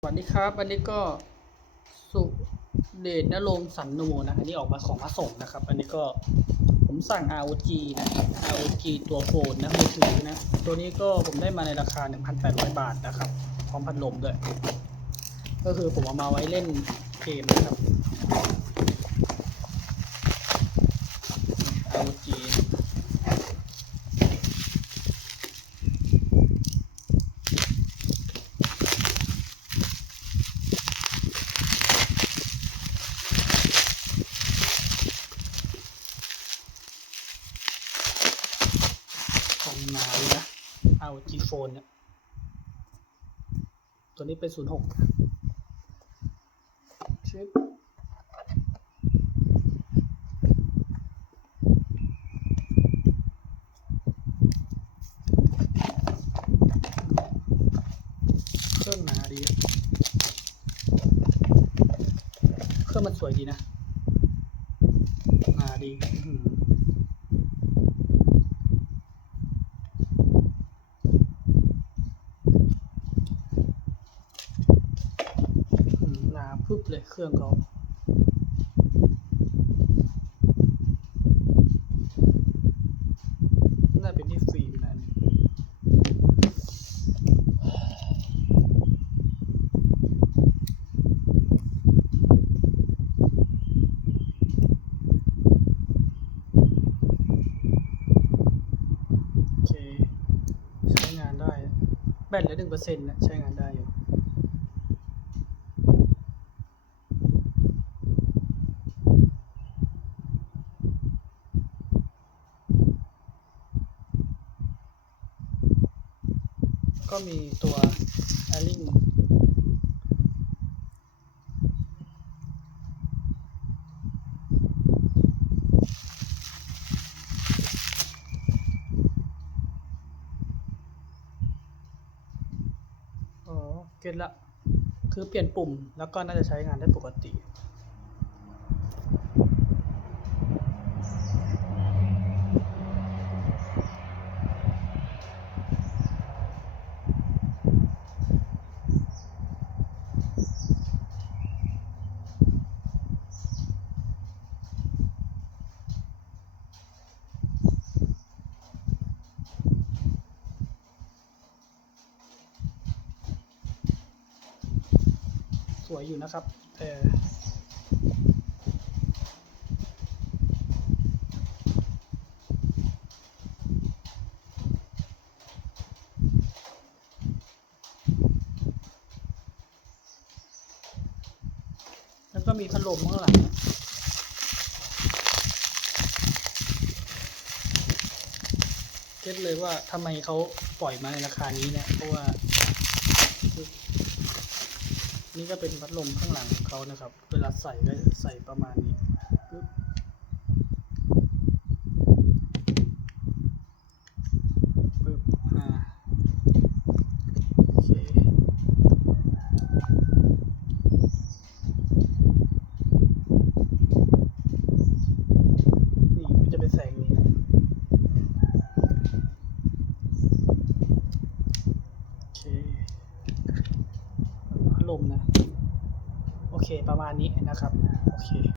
สวัสดีครับอันนี้ก็สุเดชนรงค์สันนูนะ อันนี้ออกมาของพระสงฆ์นะครับ อันนี้ก็ผมสั่ง ROG นะ ROG ตัวโฟนนะมือถือนะ ตัวนี้ก็ผมได้มาในราคา 1,800 บาทนะครับ พร้อมพัดลมด้วย ก็คือผมเอามาไว้เล่นเกมนะครับ ROG ของหนาเลยนะ ROG phone เนี่ย ตัวนี้เป็น06ชิปเครื่องหนาดี เครื่องมันสวยดีนะหนาดีอื้อหือ อืมหนาพึบเลยเค รื่องเขาน่าเป็นที่ฟิล์มนะอันเคใช้งานได้แบตเหลือหนึ่งเปอร์เซ็นต์นะใช้งานได้อยู่ ก็มีตัว a l i n อ๋อเก็ตละ คือเปลี่ยนปุ่มแล้วก็น่าจะใช้งานได้ปกติ สวยอยู่นะครับแต่แล้วก็มีพัดลมข้างหลังเก็ตเลยว่าทำไมเขาปล่อยมาในราคานี้เนี่ย เพราะว่า นี่ก็เป็นพัดลมข้างหลังของเขานะครับ เวลาใส่ก็ใส่ประมาณนี้ปึ๊บปึ๊บอ่าโอเคนี่มันจะเป็นแสงนี้นะโอเค พัด ลมนะ โอเคประมาณนี้นะครับ โอเค